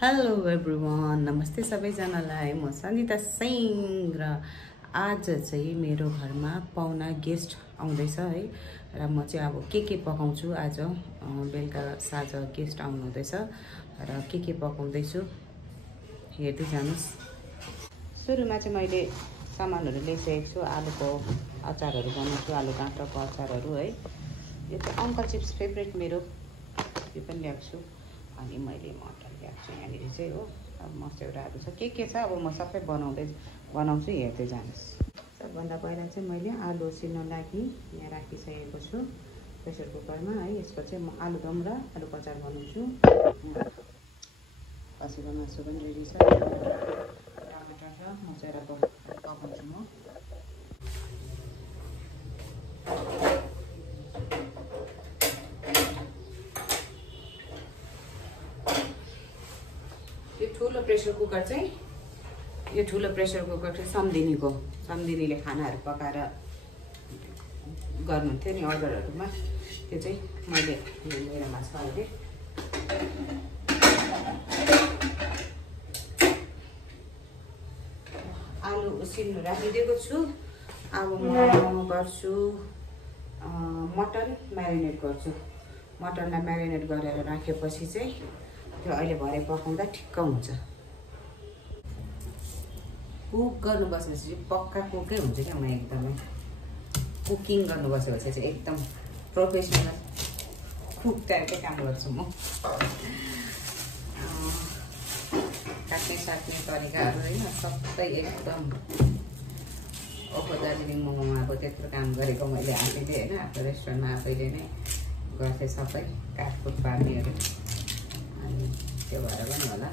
Hello everyone, नमस्ते सबैजनालाई। म सन्जिता सिंह र आज चाहिँ मेरो घरमा पाहुना गेस्ट आउँदैछ है। र म चाहिँ अब के पकाउँछु आज। बेलुका साँझ गेस्ट आउनु हुँदैछ र के पकाउँदैछु हेर्दै जानुस्। सुरुमा चाहिँ मैले सामानहरू ल्याइसकेको छु। आलुको अचारहरू बनाउँछु, आलु काँक्राको अचारहरू है। यो चाहिँ अङ्कल चिप्स फेभरेट मेरो, यो पनि ल्याएको छु। अनि मैले मटर ल्याएको छु यहाँनिर चाहिँ हो। अब मस्यौराहरू छ, के छ अब म सबै बनाउँछु, हेर्दै जानुहोस्। सबभन्दा पहिला चाहिँ मैले आलु उसिन्नु लागि यहाँ राखिसकेको छु प्रेसर कुकरमा है। यसको चाहिँ म आलुदम र आलुको अचार बनाउँछु। खसीको मासु पनि रेडी छ, टमाटर र मस्यौरा पकाउँछु म। ठुलो प्रेसर कुकर चाहिँ यो ठुलो प्रेसर कुकर चाहिँ सम्धिनीले खानाहरू पकाएर गर्नुहुन्थ्यो नि अर्डरहरूमा। त्यो चाहिँ मैले मेरोमा छ अहिले। आलु उसिन्नु राखिदिएको छु। अब म गर्छु मटन म्यारिनेट गर्छु। मटनलाई म्यारिनेट गरेर राखेपछि चाहिँ त्यो अहिले भरे पकाउँदा ठिक्क हुन्छ। कुक गर्नु बसेपछि पक्का कुकै हुन्छ क्या। म एकदमै कुकिङ गर्नु बसेपछि चाहिँ एकदम प्रोफेसनल कुक टाइपकै काम गर्छु म। काट्ने साट्ने तरिकाहरू होइन सबै एकदम। ओहो, दार्जिलिङ मोमोमा अब त्यत्रो काम गरेको मैले आफैले होइन। आफ्नो रेस्टुरेन्टमा आफैले नै गर्थेँ सबै काटकुट पार्नेहरू। अनि त्यो भएर पनि होला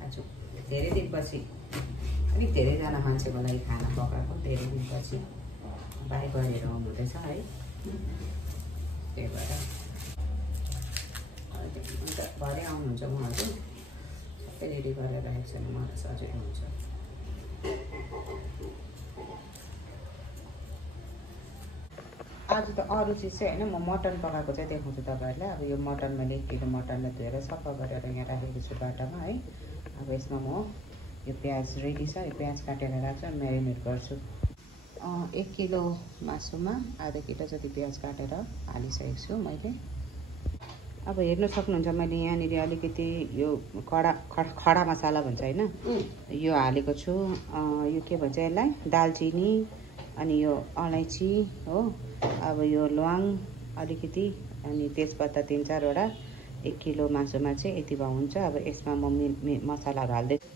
आज धेरै दिनपछि अलिक धेरैजना मान्छेको लागि खाना पकाएको, धेरै दिनपछि बाई गरेर आउनुहुँदैछ है। त्यही भएर भरे आउनुहुन्छ उहाँहरू, सबै रेडी गरेर राखेको छैन, मलाई सजिलो हुन्छ। आज त अरू चिज चाहिँ होइन, म मटन पकाएको चाहिँ देखाउँछु तपाईँहरूलाई। अब यो मटन मैले 1 किलो मटनलाई धोएर सफा गरेर यहाँ राखेको छु बाटामा है। अब यसमा म यो प्याज रेडी छ, यो प्याज काटेर राख्छु, म्यारिनेट गर्छु। 1 किलो मासुमा आधा किलो जति प्याज काटेर हालिसकेको छु मैले। अब हेर्नु सक्नुहुन्छ मैले यहाँनिर अलिकति यो खडा मसाला भन्छ होइन, यो हालेको छु। यो के भन्छ यसलाई, दालचिनी, अनि यो अलैँची हो। अब यो ल्वाङ अलिकति, अनि तेजपत्ता 3-4वटा। 1 किलो मासुमा चाहिँ यति भए हुन्छ। अब यसमा म मसलाहरू हाल्दैछु।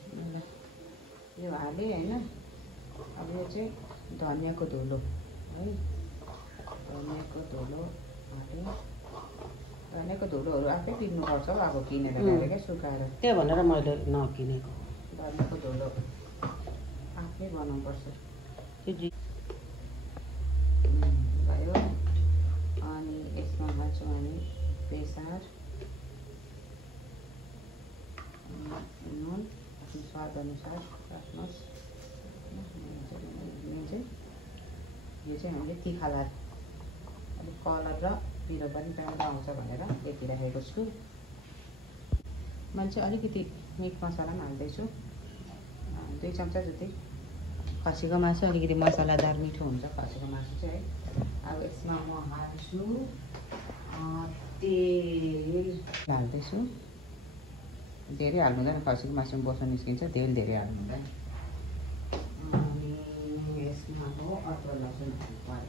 यो हालेँ होइन। अब यो चाहिँ धनियाँको धुलो है, धनियाँको धुलो हालेँ। धनियाँको धुलोहरू आफै किन्नुपर्छ अब किनेर ल्याएर क्या, सुकाएर। त्यही भनेर मैले नकिनेको। धनियाँको धुलो आफै बनाउनुपर्छ भयो। अनि यसमा हाल्छौँ हामी बेसार, नुन आफ्नो स्वाद अनुसार राख्नुहोस्। यो चाहिँ हामीले तिखालाई अलिक कलर र पिरो पनि राम्रो आउँछ भनेर यति राखेको छु। मैले चाहिँ अलिकति मिट मसला पनि हाल्दैछु, 2 चम्चा जति। खसीको मासु अलिकति मसलादार मिठो हुन्छ खसीको मासु चाहिँ है। अब यसमा म हाल्छु तेल हाल्दैछु। धेरै हाल्नु हुँदैन, खसीको मासुमा बस्नु निस्किन्छ, तेल धेरै हाल्नु हुँदैन। अनि यसमा म अदुवा लसुन हाल्नु पऱ्यो।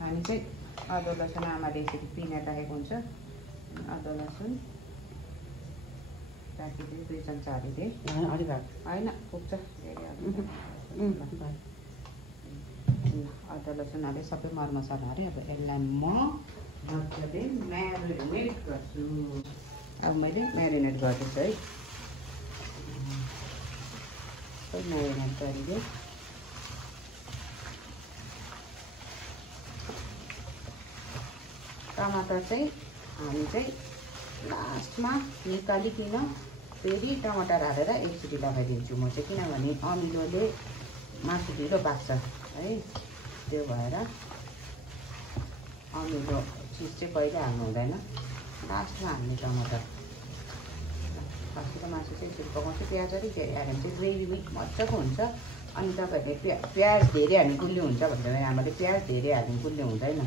हामी चाहिँ अदुवा लसुन आमाले यसरी पिनेर राखेको हुन्छ। अदुवा लसुन राखिदिएँ, 2 चम्चा हालिदिएँ। अलिक होइन पुग्छ, धेरै अदुवा लसुन हालेँ, सबै मरमसला हालेँ। अब यसलाई म मजाले म्यारिनेट गर्छु। अब मैले म्यारिनेट गर्दैछु है, म्यारिनेट गरिदिएँ। टमाटर चाहिँ हामी चाहिँ लास्टमा निकालिकन फेरि टमाटर हालेर एकचोटि लगाइदिन्छु म चाहिँ, किनभने अमिलोले मासु ढिलो पाक्छ है। त्यो भएर अमिलो चिज चाहिँ कहिले हाल्नु हुँदैन, लास्टमा हाल्ने टमाटर। खसीको मासु चाहिँ यसरी पकाउँछु, प्याज अलिक धेरै हाल्यो भने चाहिँ ग्रेभी मजाको हुन्छ। अनि तपाईँहरूले प्याज धेरै हाल्ने गुलियो हुन्छ भन्दा हामीले प्याज धेरै हाल्ने गुलियो हुँदैन,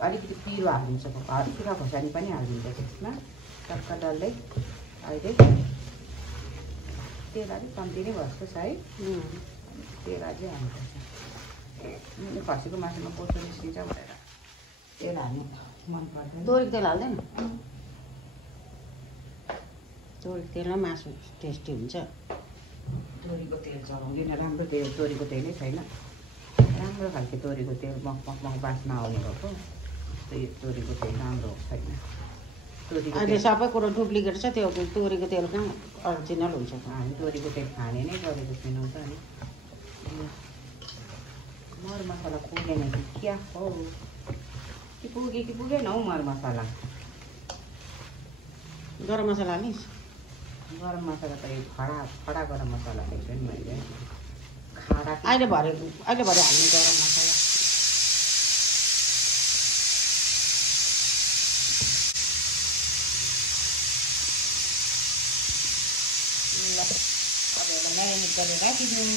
अलिकति पिरो हालिदिन्छ, सुक्खा खोर्सानी पनि हालिदिन्छ त्यसमा टक्क डल्लै। अहिले तेल अलिक कम्ती नै भएको छ है, तेल अझै हाल्नुपर्छ। खसीको मासुमा पोसो निस्किन्छ भनेर तेल हाल्नु मन पर्दैन। तोरीको तेल हाल्दैन? तोरीको तेलमा मासु टेस्टी हुन्छ। तोरीको तेल चलाउँदिन, राम्रो तेल तोरीको तेलै छैन, राम्रो खालको तोरीको तेल मक बास्ना आउने भएको, त्यही तोरीको तेल राम्रो छैन। अहिले सबै कुरो डुप्लिकेट छ, त्यो तोरीको तेल कहाँ अरिजिनल हुन्छ? हामी तोरीको तेल खाने नै गरेको छैनौँ त। अनि मरमसला पुगेन कि क्या हो, कि पुग्यो कि पुगेन हौ मरमसला? गरम मसला हालिस्? गरम मसला त खडा गरम मसला खाइछु नि मैले, खाडा। अहिले भरे हाल्ने गरम मसला। म्यारिनेट गरेर राखिदिउँ।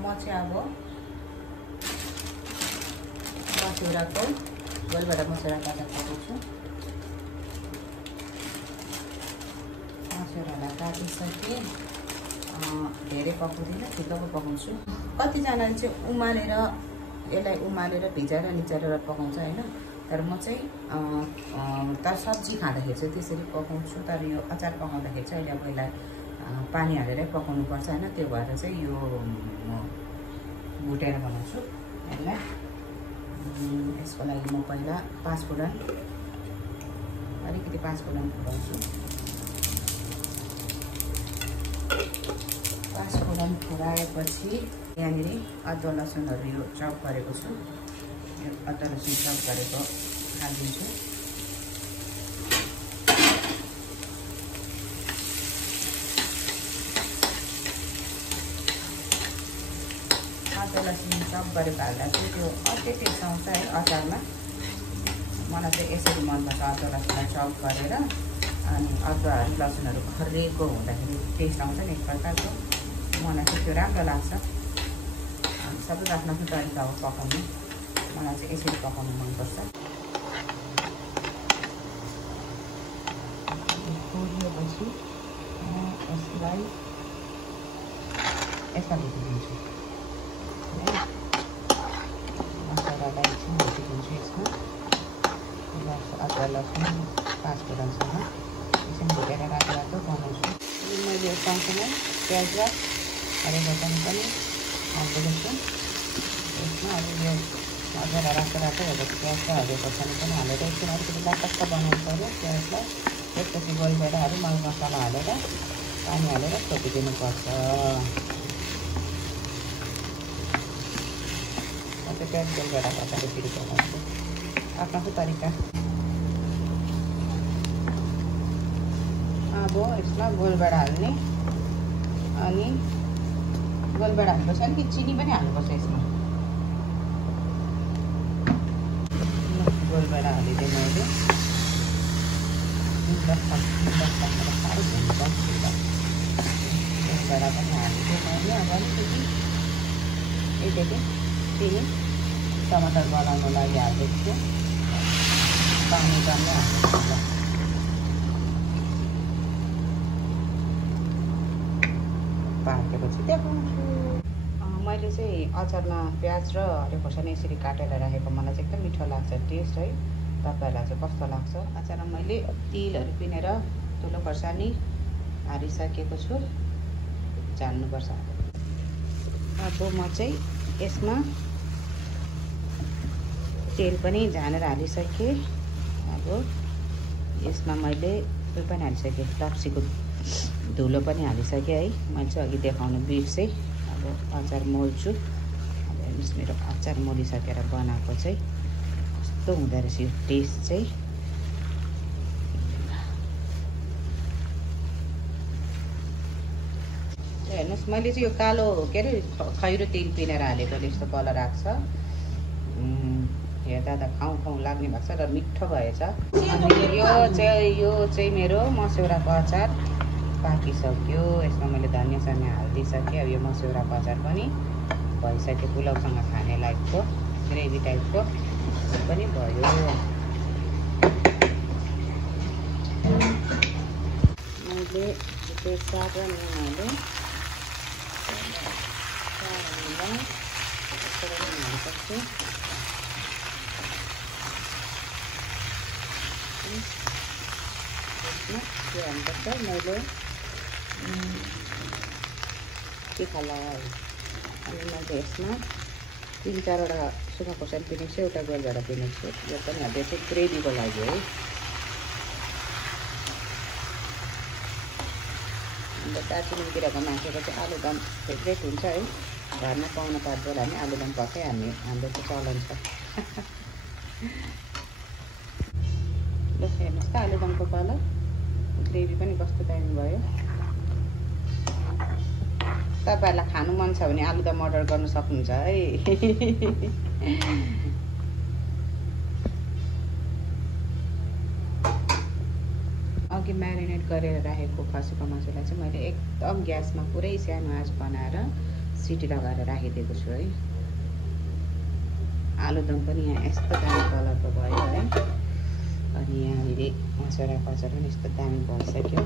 म चाहिँ अब मसुराको गोलबाट मसुरा काटेर पकाउँछु। मसुरालाई काटिसकेँ, धेरै पकाउँदिनँ, छिटोको पकाउँछु। कतिजनाले चाहिँ उमालेर यसलाई भिजाएर निचारेर पकाउँछ होइन, तर म चाहिँ तर सब्जी खाँदाखेरि चाहिँ त्यसरी पकाउँछु। तर यो अचार पकाउँदाखेरि चाहिँ अहिले अब यसलाई पानी हालेरै पकाउनुपर्छ होइन, त्यो भएर चाहिँ यो म भुटेर बनाउँछु यसलाई। यसको लागि म पहिला 5 फुरन अलिकति 5 फुरन फुटाउँछु। 5 फुरन फुराएपछि यहाँनिर अदुवा लसुनहरू यो चप गरेको छु, यो अदुवा लसुन चप गरेको हालिदिन्छु। अदुवा लसुन चप गरेको हाल्दा चाहिँ त्यो अर्कै टेस्ट आउँछ है अचारमा। मलाई चाहिँ यसरी मनपर्छ, अदुवा लसुनलाई चप गरेर अनि अदुवा लसुनहरू खरिएको हुँदाखेरि टेस्ट आउँछ नि एक प्रकारको, मलाई चाहिँ त्यो राम्रो लाग्छ। सबै आफ्नो आफ्नो तरिका हो पकाउनु, मलाई चाहिँ यसरी पकाउनु मनपर्छ। पोलिएपछि म यसलाई यसमा भुटिदिन्छु, मसलालाई एकछिन भुटिदिन्छु। यसमा अदुवा लसुन 5 फुरनसँग एकछिन भुटेर राखेर बनाउँछु। मैले सँगसँगै प्याज र हरियो खोर्सानी पनि हालिदिएको छु यसमा। अब यो मजाले राखेर प्याज र हरियो खोर्सानी पनि हालेर एकछिन अलिकति लटक्क बनाउनु पऱ्यो प्याजलाई। त्यसपछि गोलभेडाहरू मरमसला हालेर पानी हालेर छोपिदिनुपर्छ। प्याज गोलभेडा कसरी फेरि पकाउँछु आफ्नो आफ्नो तरिका। अब यसमा गोलभेडा हाल्ने, अनि गोलभेडा हाल्नुपर्छ, अलिकति चिनी पनि हाल्नुपर्छ यसमा। गोलभेडा हालिदिएँ मैले, साह्रो भुन्नुपर्छ गोलभेडा पनि हालिदिएँ मैले। अब अलिकति यतिकै चिनी टमाटर बनाउनु लागि हालिदिएको छु, पानी टम्मै हाल्नु। पाकेपछि देखाउँछु। मैले चाहिँ अचारमा प्याज र हरियो खोर्सानी यसरी काटेर राखेको मलाई चाहिँ एकदम मिठो लाग्छ टेस्ट है। तपाईँहरूलाई चाहिँ कस्तो लाग्छ? अचारमा मैले तिलहरू पिनेर ठुलो खोर्सानी हालिसकेको छु, झाल्नुपर्छ। अब म चाहिँ यसमा तेल पनि झानेर हालिसकेँ। अब यसमा मैले उयो पनि हालिसकेँ, लप्सीको धुलो पनि हालिसकेँ है। मैले चाहिँ अघि देखाउनु बिर्सेँ। अब अचार मोल्छु। अब हेर्नुहोस् मेरो अचार मोलिसकेर बनाएको चाहिँ कस्तो हुँदो रहेछ यो टेस्ट चाहिँ। हेर्नुहोस् मैले चाहिँ यो कालो के अरे खैरो तेल पिनेर हालेकोले यस्तो कलर आएको छ। हेर्दा त खाउँ खाउँ लाग्ने भएको छ र मिठो भएछ। अनि यो चाहिँ मेरो मस्यौराको अचार पाकिसक्यो। यसमा मैले धनियाँ सनियाँ हालिदिइसकेँ। अब यो मस्यौराको अचार पनि भइसक्यो। पुलाउसँग खाने लायकको ग्रेभी टाइपको पनि भयो। मैले तेजपात र नुन हालेँ। हालिसक्छु। के हाल्नुपर्छ मैले तिखा लगाएँ। अनि मैले यसमा 3-4वटा सुक्खा खोर्सानी पिनेको छु, एउटा गोलभेडा पिनेको छु। यो पनि हाल्दै चाहिँ ग्रेभीको लागि है। अन्त दार्जिलिङतिरको मान्छेको चाहिँ आलुदम फेभरेट हुन्छ है। घरमा पाउन पार्छ भने आलुदम पकाइहाल्ने हाम्रो चाहिँ चलन छ। ल हेर्नुहोस् त आलुदमको कलर, ग्रेभी पनि कस्तो दामी भयो। तपाईँहरूलाई खानु मन छ भने आलुदम अर्डर गर्न सक्नुहुन्छ है। अघि म्यारिनेट गरेर राखेको खसीको मासुलाई चाहिँ मैले एकदम ग्यासमा पुरै सानो आँच बनाएर सिटी लगाएर राखिदिएको छु है। आलुदम पनि यहाँ यस्तो दामी कलरको भयो है। अनि यहाँनिर मस्यौराको अचार पनि यस्तो दामी भइसक्यो।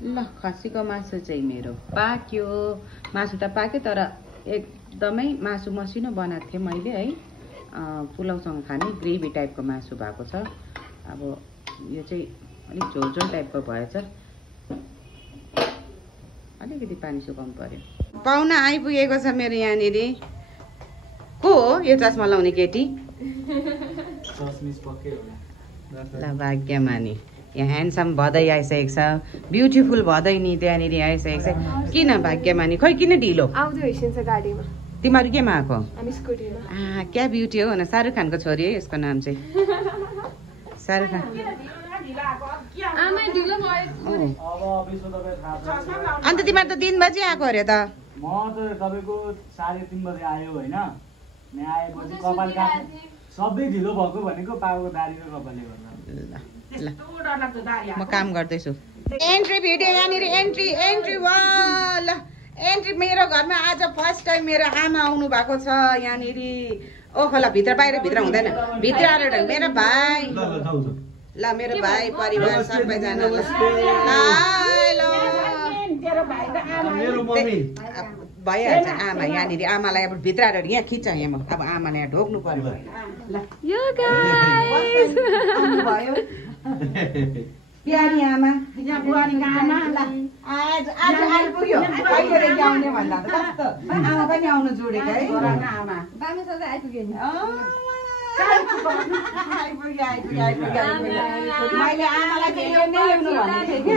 ल खसीको मासु चाहिँ मेरो पाक्यो। मासु त पाक्यो तर एकदमै मासु मसिनो बनाएको थिएँ मैले है। पुलाउसँग खाने ग्रेभी टाइपको मासु भएको छ। अब यो चाहिँ अलिक झोल टाइपको भएछ। अलिकति पानी सुकाउनु पर्यो। पाहुना आइपुगेको छ मेरो यहाँनिर। को हो यो चस्मा लाउने केटी? ल भाग्यमानी यहाँ ह्यान्डसम भदै आइसकेको छ। ब्युटिफुल भदै नि त्यहाँनिर आइसकेको छ। किन भाग्यमानी? खै किन ढिलो? तिमीहरू केमा आएको? क्या ब्युटी हो न। शाहरुख खानको छोरी है यसको नाम चाहिँ। शाहरुख खान। अन्त तिमीहरू त 3 बजी आएको अरे त? म त तपाईँको 3:30 बजे आयो होइन। यहाँ आएपछि कपाल काट सबै ढिलो भएको भनेको पाको दारी र कपालले गर्दा। म काम गर्दैछु। एन्ट्री भिडियो यहाँनिर एन्ट्री वाल एन्ट्री। मेरो घरमा आज फर्स्ट टाइम मेरो आमा आउनु भएको छ यहाँनिर। ओहो ल भित्र बाहिर भित्र हुँदैन। भित्र आएर मेरो भाइ ल मेरो भाइ परिवार सबैजना ल भइहाल्छ। आमा यहाँनिर आमालाई अब भित्र आएर यहाँ खिच्छ। यहाँ अब आमालाई यहाँ ढोक्नु पर्यो। भयो प्यारी आमा यहाँ बुहारीको आमा ल आज आइपुग्यो। कहिलेदेखि आउने भन्दा त कस्तो आमा पनि आउनु जोडेको है। आमा मैले आमालाई ल्याउनु भनेको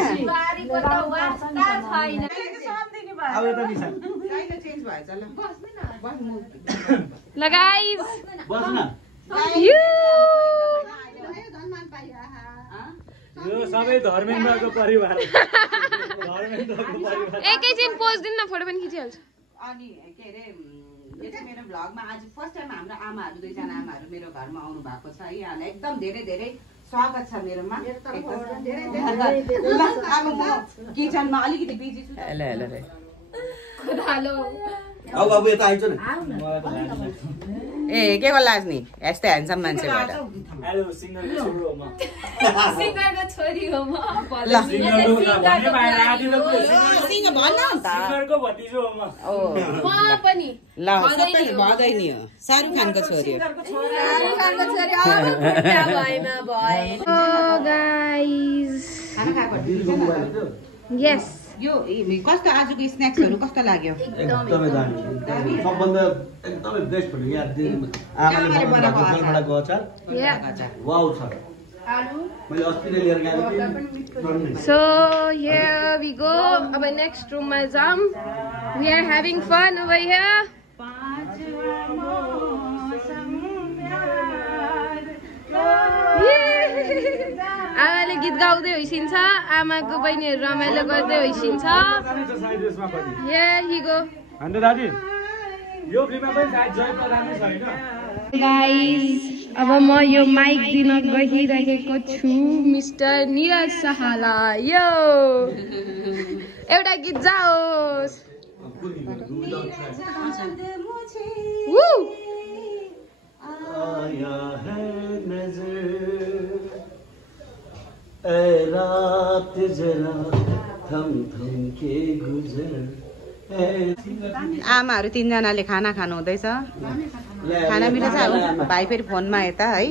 यो सबै धर्मेन्द्रको परिवार। एकैछिन पोज दिन न, फोटो पनि खिचिहाल्छु। अनि के अरे यो चाहिँ मेरो भ्लगमा आज फर्स्ट टाइम हाम्रो आमाहरू 2जना आमाहरू मेरो घरमा आउनु भएको छ है। यहाँलाई एकदम धेरै धेरै स्वागत छ मेरोमा। अब म किचनमा अलिकति बिजी छु। हेलो हेलो रे अब यता आइज न। ए के को लाजनी यस्तै ह्यान्डसम मान्छे भएर। हेलो सिंगरको छोरी हो म। सिंगरको छोरी हो म। ल सिंगरको भन्ने बाहिर आदिलो सिंग भन्न त। सिंगरको भतिजो हो म। ओ म पनि ल सबै भदै नि हो। शाहरुख खानको छोरी हो। शाहरुख खानको छोरी अब पुरा भएमा भए। ओ गाइस खाना खाएको यस यो कस्तो आजको स्न्याक्सहरु कस्तो लाग्यो? एकदमै दामी। सबभन्दा एकदमै बेस्ट हो यार। आमाले बनाएको अचार वाउ छ। मैले अस्ति नै लिएर गएको थिएँ। So here we go. अब next room मा जाम. We are having fun over here. आमाले गीत गाउँदै होइसिन्छ आमाको बहिनीहरू रमाइलो गर्दै होइसिन्छ गाइस अब म यो माइक दिन गइरहेको छु मिस्टर निरज शाहलाई यो एउटा गीत जाओस् आया है नजर ए रात जरा थम थम के गुजर आमाहरू तीनजनाले खाना खानु हुँदैछ खाना मिठो छ भाइ फेरि फोनमा यता है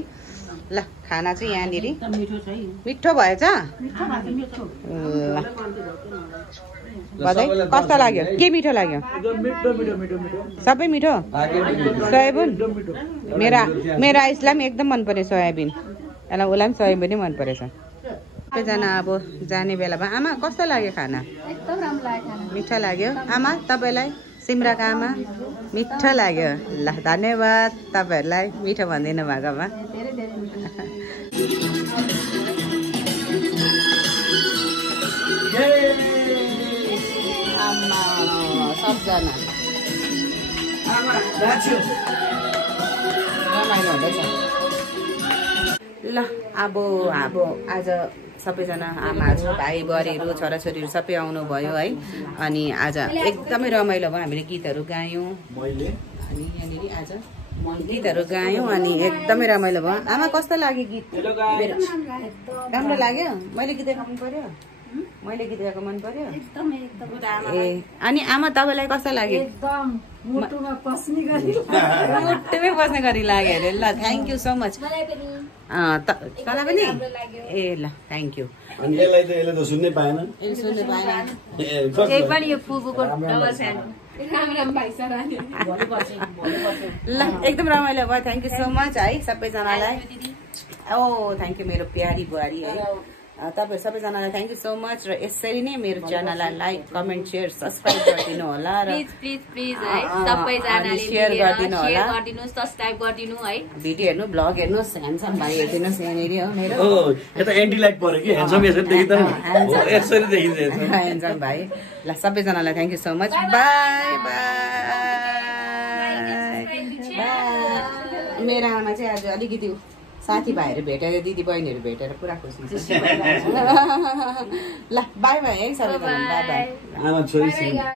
ल खाना चाहिँ यहाँनिर मिठो भएछ कस्तो लाग्यो के मिठो लाग्यो सबै मिठो सोयाबिन मेरो आइसलाई पनि एकदम मन पर्यो सोयाबिन यसलाई उसलाई पनि सोयाबिन नै मन परेछ सबैजना अब जाने बेलामा आमा कस्तो लाग्यो खाना एकदम राम्रो लाग्यो मिठो लाग्यो आमा तपाईँलाई सिमराको आमा मिठो लाग्यो ल धन्यवाद तपाईँहरूलाई मिठो भनिदिनु भएकोमा आमा सबजना रमाइलो हुँदैछ ल अब आज सबैजना आमाहरू भाइ बुहारीहरू छोराछोरीहरू सबै आउनुभयो है अनि आज एकदमै रमाइलो भयो हामीले गीतहरू गायौँ अनि यहाँनिर आज गीतहरू गायौँ अनि एकदमै रमाइलो भयो आमा कस्तो लाग्यो गीत राम्रो लाग्यो मैले गीत गाउनु पर्यो मैले गीत गाएको मन पर्यो ए अनि आमा तपाईँलाई कस्तो लाग्यो मुटुमै बस्ने गरी लाग्यो अरे ल थ्याङ्क यू सो मच तँलाई पनि ए ल थ्याङ्क यू अनि यसलाई त सुन्नै पाएन ल एकदम रमाइलो भयो थ्याङ्क यू सो मच है सबैजनालाई ओ थ्याङ्क यू मेरो प्यारी बुहारी है तपाईहरु सबैजनालाई थ्याङ्क यू सो मच र यसरी नै मेरो च्यानललाई लाइक कमेन्ट शेयर सब्स्क्राइब गरिदिनु होला र प्लिज है सबैजनाले शेयर गरिदिनु होला गरिदिनुस् सब्स्क्राइब गरिदिनु है भिडियो हेर्नु ब्लग हेर्नुस् ह्यान्डसम भाइ हेर्दिनुस् यहाँनिर हो मेरो ओ यता एन्टी लाइक पर्यो कि ह्यान्डसम यसरी देखिन्छ यसरी देखिन्छ ह्यान्डसम भाइ ल सबैजनालाई thank you so much by by मेरो आमा चाहिँ आज अलिकति साथीभाइहरू भेटेर दिदी बहिनीहरू भेटेर पुरा खुसी छ ल बाई बाई है सबैजना बाई बाई आमा छोरी